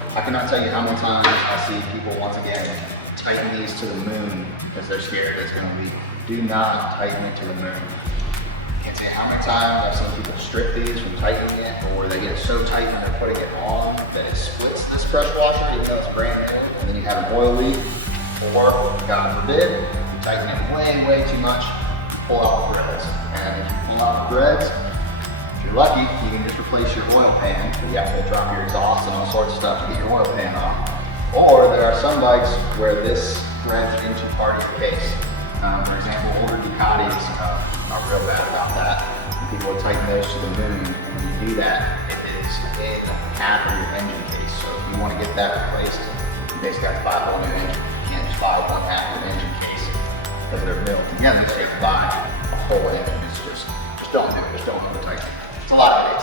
I cannot tell you how many times I see people once again tighten these to the moon because they're scared it's going to leak. Do not tighten it to the moon. I can't say how many times I've seen people strip these from tightening it, or they get so tight when they're putting it on that it splits this pressure washer even though it's brand new, and then you have an oil leak, or God forbid, you tighten it way too much, pull out the threads. And if you pull out the threads, if you're lucky, you can just replace your oil pan, but you have to drop your exhaust and all sorts of stuff to get your oil pan off. Or there are some bikes where this threads into part of the case. For example, older Ducatis are real bad about that. People will tighten those to the moon, and when you do that, it is in half of your engine case. So if you want to get that replaced, you basically have to buy a whole new engine. You can't just buy one half of an engine case because they're built together, so you have to buy a whole engine. It's just don't do it. Just don't over tighten. It's a lot of